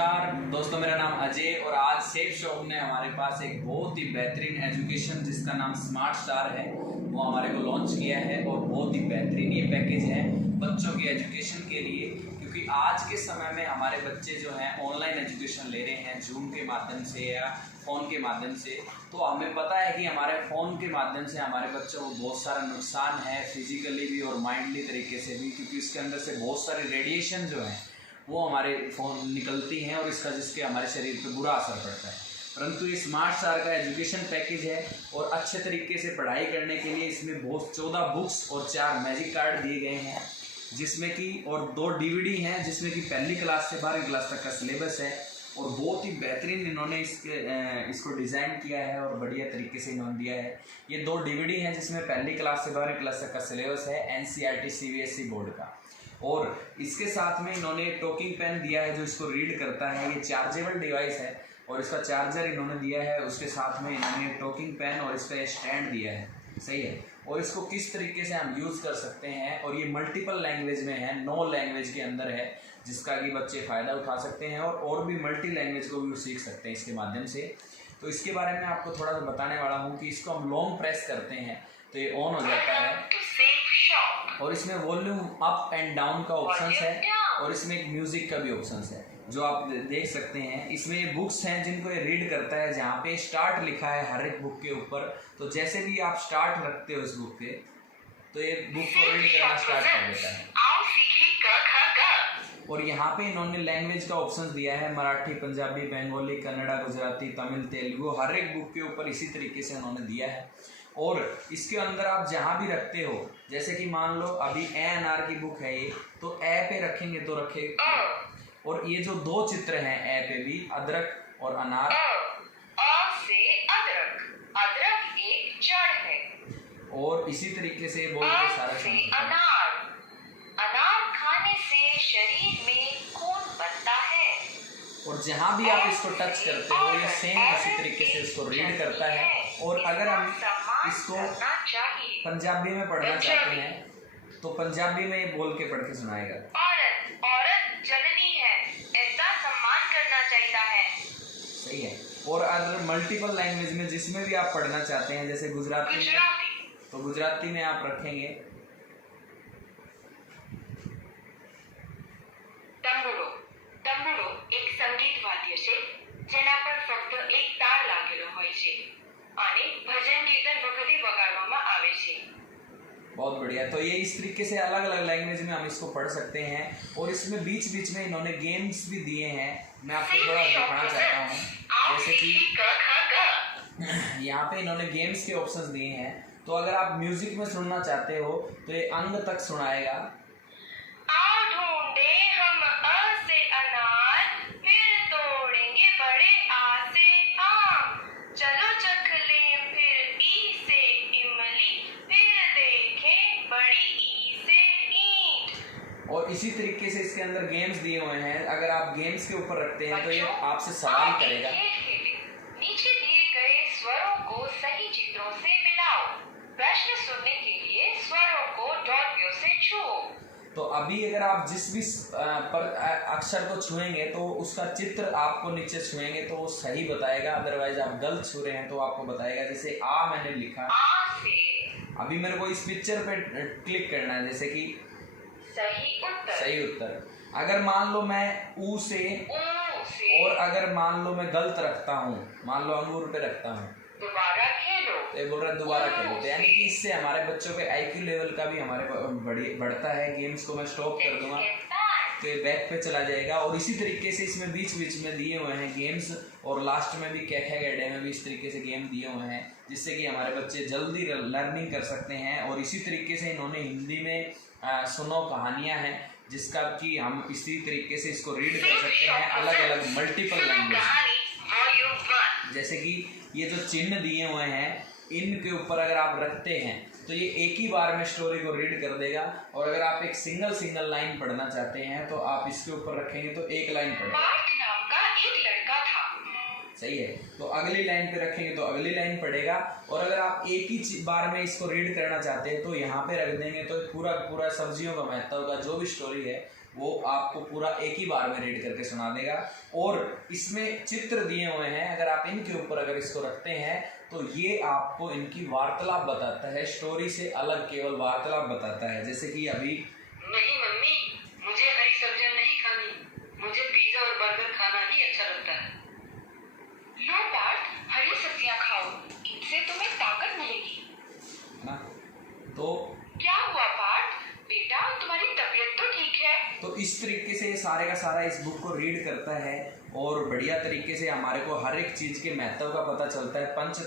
नमस्कार दोस्तों, मेरा नाम अजय और आज सेफ शॉप ने हमारे पास एक बहुत ही बेहतरीन एजुकेशन जिसका नाम स्मार्ट स्टार है वो हमारे को लॉन्च किया है। और बहुत ही बेहतरीन ये पैकेज है बच्चों की एजुकेशन के लिए, क्योंकि आज के समय में हमारे बच्चे जो हैं ऑनलाइन एजुकेशन ले रहे हैं जूम के माध्यम से या फ़ोन के माध्यम से। तो हमें पता है कि हमारे फ़ोन के माध्यम से हमारे बच्चों को बहुत सारा नुकसान है, फिजिकली भी और माइंडली तरीके से भी, क्योंकि इसके अंदर से बहुत सारे रेडिएशन जो हैं वो हमारे फ़ोन निकलती हैं और इसका जिसके हमारे शरीर पे बुरा असर पड़ता है। परंतु ये स्मार्ट स्टार का एजुकेशन पैकेज है और अच्छे तरीके से पढ़ाई करने के लिए इसमें बहुत 14 बुक्स और 4 मैजिक कार्ड दिए गए हैं, जिसमें कि और 2 DVD हैं जिसमें कि पहली क्लास से 12वीं क्लास तक का सिलेबस है। और बहुत ही बेहतरीन इन्होंने इसको डिज़ाइन किया है और बढ़िया तरीके से इन्होंने दिया है। ये 2 DVD हैं जिसमें पहली क्लास से 12वीं क्लास तक का सिलेबस है NCERT CBSE बोर्ड का। और इसके साथ में इन्होंने टॉकिंग पेन दिया है जो इसको रीड करता है। ये चार्जेबल डिवाइस है और इसका चार्जर इन्होंने दिया है, उसके साथ में इन्होंने टॉकिंग पेन और इसका स्टैंड दिया है। सही है। और इसको किस तरीके से हम यूज़ कर सकते हैं, और ये मल्टीपल लैंग्वेज में है, 9 लैंग्वेज के अंदर है, जिसका कि बच्चे फ़ायदा उठा सकते हैं और भी मल्टी लैंग्वेज को भी सीख सकते हैं इसके माध्यम से। तो इसके बारे में आपको थोड़ा सा बताने वाला हूँ कि इसको हम लॉन्ग प्रेस करते हैं तो ये ऑन हो जाता है और इसमें वॉल्यूम अप एंड डाउन का ऑप्शन है और इसमें एक म्यूजिक का भी ऑप्शन है जो आप देख सकते हैं। इसमें ये बुक्स हैं जिनको ये रीड करता है, जहाँ पे स्टार्ट लिखा है हर एक बुक के ऊपर। तो जैसे भी आप स्टार्ट रखते हो इस बुक पे तो ये बुक को रीड करना स्टार्ट कर देता है। और यहाँ पे इन्होंने लैंग्वेज का ऑप्शन दिया है, मराठी, पंजाबी, बंगाली, कन्नड़ा, गुजराती, तमिल, तेलुगु, हर एक बुक के ऊपर इसी तरीके से उन्होंने दिया है। और इसके अंदर आप जहाँ भी रखते हो, जैसे कि मान लो अभी ANR की बुक है ये, तो ए पे रखेंगे तो रखेगा। और ये जो 2 चित्र हैं ए पे भी, अदरक और अनार, से अदरक, अदरक एक जड़ है। और इसी तरीके से बहुत सारा से अनार, अनार खाने से शरीर में खून बनता है। और जहाँ भी आप इसको टच करते हो ये सेम उसी तरीके से इसको रीड करता है। और अगर हम इसको पंजाबी में पढ़ना चाहते हैं तो पंजाबी में ये बोल के पढ़ के सुनाएगा। औरत जननी है, ऐसा सम्मान करना चाहिए है। सही है। और अगर मल्टीपल लैंग्वेज में जिसमें भी आप पढ़ना चाहते हैं, जैसे गुजराती में, तो गुजराती में आप रखेंगे तंबुरो। तंबुरो एक संगीत वाद्य છે જેના પર ફક્ત એક તાર લાગેલો હોય છે અને ભજન કીર્તન વખતે વગાડવામાં આવે છે। बहुत बढ़िया। तो ये इस तरीके से अलग अलग लैंग्वेज में हम इसको पढ़ सकते हैं। और इसमें बीच बीच में इन्होंने गेम्स भी दिए हैं, मैं आपको थोड़ा दिखाना चाहता हूँ। जैसे कि यहाँ पे इन्होंने गेम्स के ऑप्शंस दिए हैं। तो अगर आप म्यूजिक में सुनना चाहते हो तो ये अंग तक सुनाएगा। और इसी तरीके से इसके अंदर गेम्स दिए हुए हैं। अगर आप गेम्स के ऊपर रखते हैं तो ये आपसे सवाल करेगा। नीचे दिए गए स्वरों को सही चित्रों से मिलाओ। प्रश्न सुनने के लिए स्वरों को डॉट से छुओ। तो अभी अगर आप जिस भी पर अक्षर को छुएंगे तो उसका चित्र आपको नीचे छुएंगे तो वो सही बताएगा, अदरवाइज आप गलत छू रहे हैं तो आपको बताएगा। जैसे आ मैंने लिखा, अभी मेरे को इस पिक्चर पे क्लिक करना है, जैसे कि सही उत्तर। अगर मान लो मैं ऊ से और अगर मान लो मैं गलत रखता हूँ, मान लो अंगूर पे रखता हूँ, दोबारा खेलो, तो ये बोल रहा है दोबारा खेलो। तो यानी कि इससे हमारे बच्चों के IQ लेवल का भी हमारे बढ़ता है। गेम्स को मैं स्टॉप कर दूंगा तो ये बैक पे चला जाएगा। और इसी तरीके से इसमें बीच बीच में दिए हुए हैं गेम्स, और लास्ट में भी कैखे गड्ढे में भी इस तरीके से गेम दिए हुए हैं, जिससे कि हमारे बच्चे जल्दी लर्निंग कर सकते हैं। और इसी तरीके से इन्होंने हिंदी में सुनो कहानियाँ हैं, जिसका कि हम इसी तरीके से इसको रीड कर सकते हैं अलग अलग मल्टीपल लैंग्वेज। जैसे कि ये जो चिन्ह दिए हुए हैं इनके ऊपर अगर आप रखते हैं तो ये एक ही बार में स्टोरी को रीड कर देगा। और अगर आप एक सिंगल लाइन पढ़ना चाहते हैं तो आप इसके ऊपर रखेंगे तो एक लाइन पढ़ेगा। सही है। तो अगली लाइन पे रखेंगे तो अगली लाइन पढ़ेगा। और अगर आप एक ही बार में इसको रीड करना चाहते हैं तो यहाँ पे रख देंगे तो पूरा सब्जियों का महत्व का जो भी स्टोरी है वो आपको पूरा एक ही बार में रीड करके सुना देगा। और इसमें चित्र दिए हुए हैं, अगर आप इनके ऊपर अगर इसको रखते हैं तो ये आपको इनकी वार्तालाप बताता है, स्टोरी से अलग केवल वार्तालाप बताता है। जैसे कि अभी नहीं मम्मी, मुझे हरी सब्जियां नहीं खानी, मुझे पिज्जा और बर्गर खाना ही अच्छा लगता है। लो पार्थ, हरी सब्जियां खाओ, इनसे तुम्हें ताकत मिलेगी। ना, तो क्या हुआ पार्थ? बेटा, तुम्हारी तबीयत तो ठीक है? तो इस तरीके से सारे का सारा इस बुक को रीड करता है और बढ़िया तरीके से हमारे को हर एक चीज़ के महत्व का पता चलता है। पंच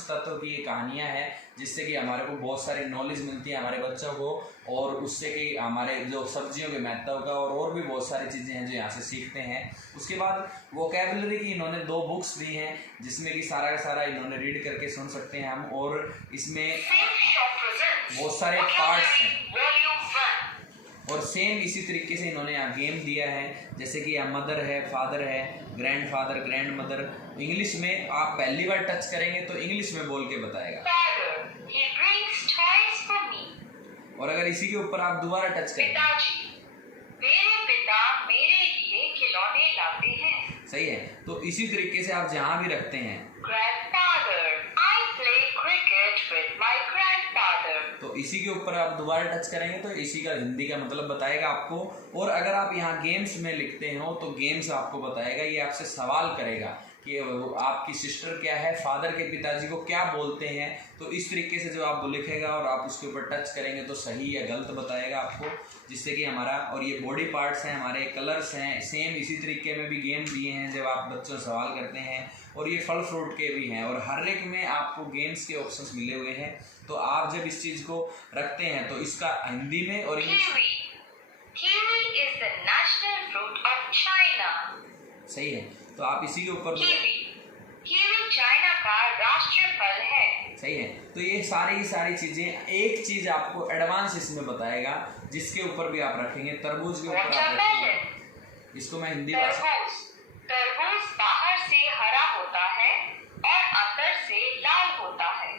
तत्व की ये कहानियाँ हैं जिससे कि हमारे को बहुत सारी नॉलेज मिलती है हमारे बच्चों को, और उससे कि हमारे जो सब्जियों के महत्व का और भी बहुत सारी चीज़ें हैं जो यहाँ से सीखते हैं। उसके बाद वोकैबुलरी की इन्होंने 2 बुक्स दी हैं जिसमें कि सारा का सारा इन्होंने रीड करके सुन सकते हैं हम, और इसमें बहुत सारे पार्ट्स हैं। और सेम इसी तरीके से इन्होंने यहाँ गेम दिया है, जैसे कि यहाँ मदर है, फादर है, ग्रैंडफादर, ग्रैंड मदर। इंग्लिश में आप पहली बार टच करेंगे तो इंग्लिश में बोल के बताएगा, और अगर इसी के ऊपर आप दोबारा टच करें, पिताजी, मेरे पिता मेरे लिए खिलौने लाते हैं। सही है। तो इसी तरीके से आप जहाँ भी रखते हैं, Grandfather, I play cricket with my grandfather. तो इसी के ऊपर आप दोबारा टच करेंगे तो इसी का हिंदी का मतलब बताएगा आपको। और अगर आप यहाँ गेम्स में लिखते हो तो गेम्स आपको बताएगा, ये आपसे सवाल करेगा कि आपकी सिस्टर क्या है, फादर के पिताजी को क्या बोलते हैं। तो इस तरीके से जो आप लिखेगा और आप उसके ऊपर टच करेंगे तो सही या गलत बताएगा आपको, जिससे कि हमारा, और ये बॉडी पार्ट्स हैं हमारे, कलर्स हैं, सेम इसी तरीके में भी गेम दिए हैं जब आप बच्चों से सवाल करते हैं। और ये फल फ्रूट के भी हैं, और हर एक में आपको गेम्स के ऑप्शंस मिले हुए हैं। तो आप जब इस चीज़ को रखते हैं तो इसका हिंदी में और English. Kiwi is the national fruit of China. सही है। तो आप इसी के ऊपर कीवी चाइना का राष्ट्रीय फल है। सही है। तो ये सारी चीजें, एक चीज आपको एडवांस इसमें बताएगा जिसके ऊपर भी आप रखेंगे। तरबूज के ऊपर आप रखेंगे, इसको मैं हिंदी भाषा। तरबूज बाहर से हरा होता है और अंदर से लाल होता है।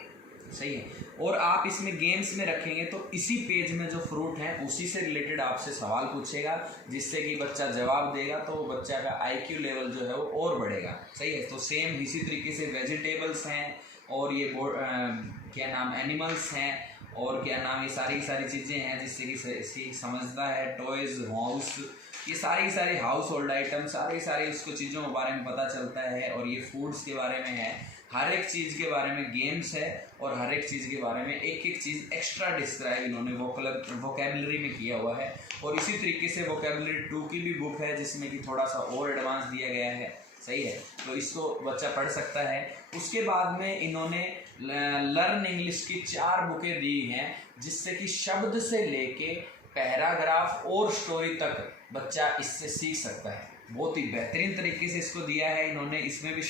सही है। और आप इसमें गेम्स में रखेंगे तो इसी पेज में जो फ्रूट है उसी से रिलेटेड आपसे सवाल पूछेगा, जिससे कि बच्चा जवाब देगा तो बच्चा का IQ लेवल जो है वो और बढ़ेगा। सही है। तो सेम इसी तरीके से वेजिटेबल्स हैं, और ये क्या नाम, एनिमल्स हैं, और क्या नाम, ये सारी चीज़ें हैं जिससे कि समझता है। टॉयज, हाउस, ये सारी हाउस होल्ड आइटम, सारी उसको चीज़ों के बारे में पता चलता है। और ये फूड्स के बारे में है, हर एक चीज़ के बारे में गेम्स है, और हर एक चीज़ के बारे में एक चीज़ एक्स्ट्रा डिस्क्राइब इन्होंने वोकैबुलरी में किया हुआ है। और इसी तरीके से वोकैबुलरी 2 की भी बुक है जिसमें कि थोड़ा सा और एडवांस दिया गया है। सही है। तो इसको बच्चा पढ़ सकता है। उसके बाद में इन्होंने लर्न इंग्लिश की 4 बुकें दी हैं जिससे कि शब्द से लेके पैराग्राफ और स्टोरी तक बच्चा इससे सीख सकता है। बहुत ही बेहतरीन तरीके से इसको दिया है इन्होंने। इसमें भी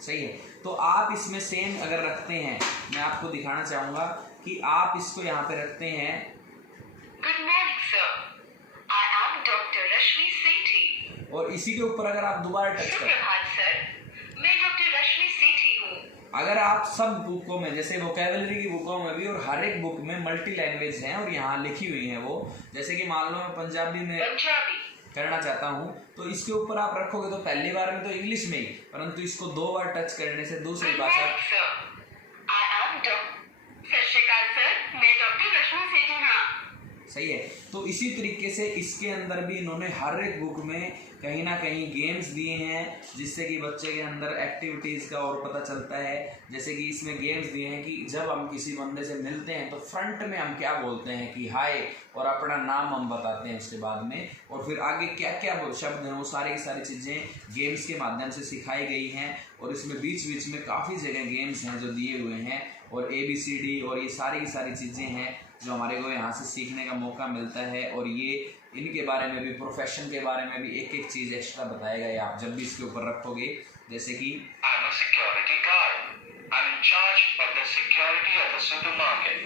सही है। तो आप इसमें सेम अगर रखते हैं, मैं आपको दिखाना चाहूंगा कि आप इसको यहाँ पे रखते हैं। Good morning sir, I am doctor Rashmi Sethi. और इसी के ऊपर अगर आप दोबारा टच करें, सर, मैं डॉक्टर रश्मि सेठी हूँ। अगर आप सब बुकों में, जैसे वोकैबुलरी की बुकों में भी, और हर एक बुक में मल्टी लैंग्वेज हैं और यहाँ लिखी हुई हैं वो, जैसे कि मान लो मैं पंजाबी में करना चाहता हूँ तो इसके ऊपर आप रखोगे तो पहली बार में तो इंग्लिश में ही, परंतु इसको 2 बार टच करने से दूसरी भाषा। सही है। तो इसी तरीके से इसके अंदर भी इन्होंने हर एक बुक में कहीं ना कहीं गेम्स दिए हैं जिससे कि बच्चे के अंदर एक्टिविटीज़ का और पता चलता है। जैसे कि इसमें गेम्स दिए हैं कि जब हम किसी बंदे से मिलते हैं तो फ्रंट में हम क्या बोलते हैं कि हाय, और अपना नाम हम बताते हैं उसके बाद में, और फिर आगे क्या क्या शब्द हैं वो सारी चीज़ें गेम्स के माध्यम से सिखाई गई हैं। और इसमें बीच में काफ़ी जगह गेम्स हैं जो दिए हुए हैं, और ABCD और ये सारी चीज़ें हैं जो हमारे को यहाँ से सीखने का मौका मिलता है। और ये इनके बारे में भी, प्रोफेशन के बारे में भी एक चीज़ एक्स्ट्रा बताएगा ये आप जब भी इसके ऊपर रखोगे। जैसे कि security guard, I am in charge of the security of the supermarket.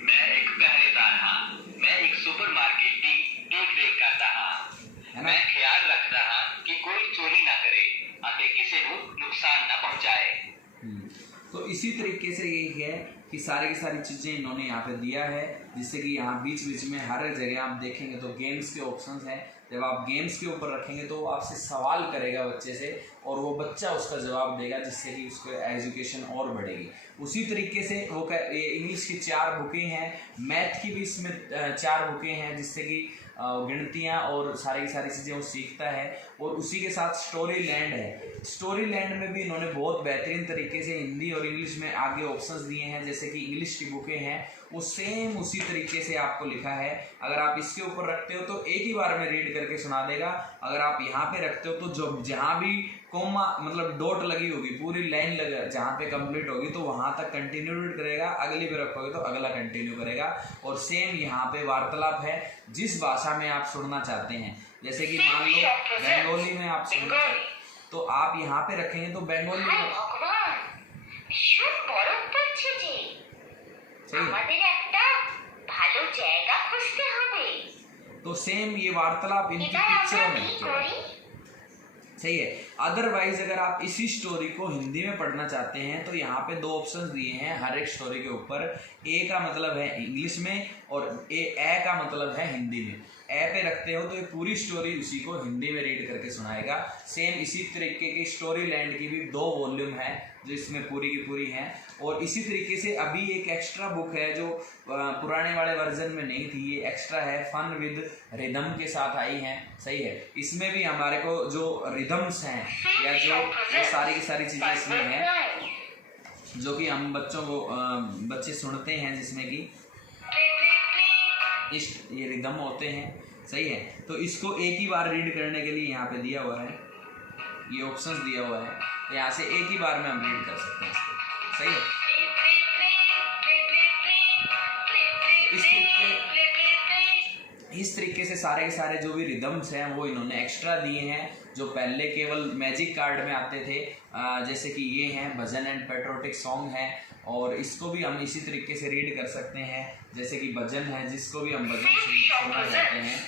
मैं एक पहरेदार हाँ, मैं एक सुपरमार्केट की देख करता हाँ। मैं ख्याल रख रहा कि कोई चोरी ना करे, आगे किसी को नुकसान ना पहुंचाए। तो इसी उसी तरीके से ये है कि सारी की सारी चीज़ें इन्होंने यहाँ पे दिया है, जिससे कि यहाँ बीच बीच में हर जगह आप देखेंगे तो गेम्स के ऑप्शंस हैं। जब आप गेम्स के ऊपर रखेंगे तो वो आपसे सवाल करेगा बच्चे से, और वो बच्चा उसका जवाब देगा, जिससे कि उसको एजुकेशन और बढ़ेगी। उसी तरीके से वो इंग्लिश की 4 बुकें हैं, मैथ की भी इसमें 4 बुकें हैं, जिससे कि गिनतियाँ और सारी की सारी चीज़ें वो सीखता है। और उसी के साथ स्टोरी लैंड है। स्टोरी लैंड में भी इन्होंने बहुत बेहतरीन तरीके से हिंदी और इंग्लिश में आगे ऑप्शंस दिए हैं। जैसे कि इंग्लिश की बुकें हैं वो सेम उसी तरीके से आपको लिखा है। अगर आप इसके ऊपर रखते हो तो एक ही बार में रीड करके सुना देगा। अगर आप यहाँ पे रखते हो तो जो जहाँ भी कोमा मतलब डॉट लगी होगी, पूरी लाइन लगा जहाँ पे कंप्लीट होगी तो वहाँ तक कंटिन्यू करेगा, अगली पे रखोगे तो अगला कंटिन्यू करेगा। और सेम यहाँ पे वार्तालाप है जिस भाषा में आप सुनना चाहते हैं। जैसे कि मान लो बंगाली में आप सुनना चाहते हैं तो आप यहाँ पे रखेंगे तो बंगाली में तो सेम ये वार्तालाप इनकी पिक्चरों में सही है। अदरवाइज अगर आप इसी स्टोरी को हिंदी में पढ़ना चाहते हैं तो यहाँ पे 2 ऑप्शंस दिए हैं हर एक स्टोरी के ऊपर। ए का मतलब है इंग्लिश में और ए का मतलब है हिंदी में। ए पे रखते हो तो ये पूरी स्टोरी उसी को हिंदी में रीड करके सुनाएगा। सेम इसी तरीके की स्टोरी लैंड की भी 2 वॉल्यूम है जो इसमें पूरी की पूरी हैं। और इसी तरीके से अभी एक एक्स्ट्रा बुक है जो पुराने वाले वर्जन में नहीं थी, ये एक्स्ट्रा है, फन विद रिदम के साथ आई है। सही है। इसमें भी हमारे को जो रिदम्स हैं या जो ये सारी की सारी चीज़ें इसमें हैं जो कि हम बच्चों को बच्चे सुनते हैं, जिसमें कि ये रिदम होते हैं। सही है। तो इसको एक ही बार रीड करने के लिए यहाँ पे दिया हुआ है, ये ऑप्शंस दिया हुआ है, तो यहाँ से एक ही बार में हम रीड कर सकते हैं इसको। सही है। इस तरीके से सारे के सारे जो भी रिदम्स हैं वो इन्होंने एक्स्ट्रा दिए हैं, जो पहले केवल मैजिक कार्ड में आते थे। जैसे कि ये हैं भजन एंड पेट्रोटिक सॉन्ग हैं, और इसको भी हम इसी तरीके से रीड कर सकते हैं। जैसे कि भजन है जिसको भी हम भजन सुनना चाहते हैं।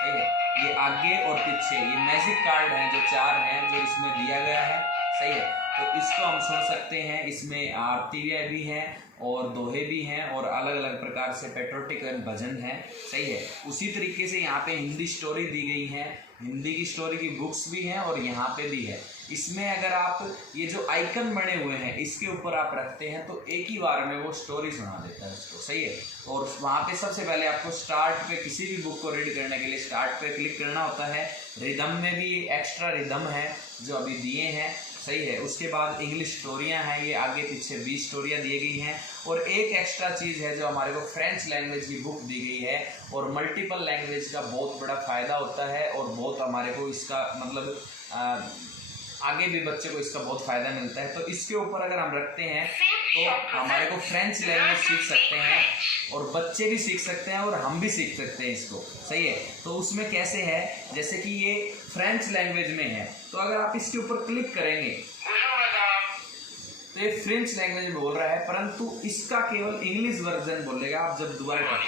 सही है। ये आगे और पीछे ये मैजिक कार्ड हैं जो 4 हैं जो इसमें दिया गया है। सही है। तो इसको हम सुन सकते हैं। इसमें आरतियाँ भी हैं और दोहे भी हैं और अलग अलग प्रकार से पेट्रोटिक भजन हैं। सही है। उसी तरीके से यहाँ पे हिंदी स्टोरी दी गई है, हिंदी की स्टोरी की बुक्स भी हैं और यहाँ पे भी है। इसमें अगर आप ये जो आइकन बने हुए हैं इसके ऊपर आप रखते हैं तो एक ही बार में वो स्टोरी सुना देता है उसको। सही है। और वहाँ पे सबसे पहले आपको स्टार्ट पे किसी भी बुक को रीड करने के लिए स्टार्ट पे क्लिक करना होता है। रिदम में भी एक्स्ट्रा रिदम है जो अभी दिए हैं। सही है। उसके बाद इंग्लिश स्टोरियाँ हैं, ये आगे पीछे 20 स्टोरियाँ दी गई हैं। और एक एक्स्ट्रा चीज़ है जो हमारे को फ्रेंच लैंग्वेज की बुक दी गई है। और मल्टीपल लैंग्वेज का बहुत बड़ा फ़ायदा होता है और बहुत हमारे को इसका मतलब आगे भी बच्चे को इसका बहुत फ़ायदा मिलता है। तो इसके ऊपर अगर हम रखते हैं तो हमारे को फ्रेंच लैंग्वेज सीख सकते हैं और बच्चे भी सीख सकते हैं और हम भी सीख सकते हैं इसको। सही है। तो उसमें कैसे है, जैसे कि ये फ्रेंच लैंग्वेज में है तो अगर आप इसके ऊपर क्लिक करेंगे तो ये फ्रेंच लैंग्वेज में बोल रहा है, परंतु इसका केवल इंग्लिश वर्जन बोलेगा आप जब दोबारा।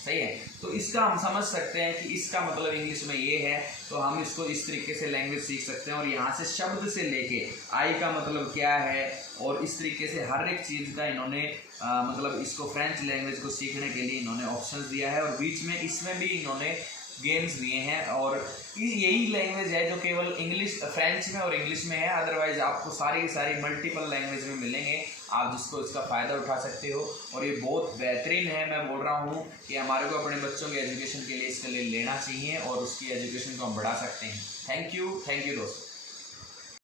सही है। तो इसका हम समझ सकते हैं कि इसका मतलब इंग्लिश में ये है, तो हम इसको इस तरीके से लैंग्वेज सीख सकते हैं। और यहाँ से शब्द से लेके आई का मतलब क्या है और इस तरीके से हर एक चीज़ का इन्होंने मतलब इसको फ्रेंच लैंग्वेज को सीखने के लिए इन्होंने ऑप्शंस दिया है। और बीच में इसमें भी इन्होंने गेम्स दिए हैं। और यही लैंग्वेज है जो केवल इंग्लिश फ्रेंच में और इंग्लिश में है, अदरवाइज आपको सारी की सारी मल्टीपल लैंग्वेज में मिलेंगे, आप जिसको इसका फ़ायदा उठा सकते हो। और ये बहुत बेहतरीन है। मैं बोल रहा हूँ कि हमारे को अपने बच्चों के एजुकेशन के लिए इसके लिए लेना चाहिए और उसकी एजुकेशन को हम बढ़ा सकते हैं। थैंक यू दोस्तों।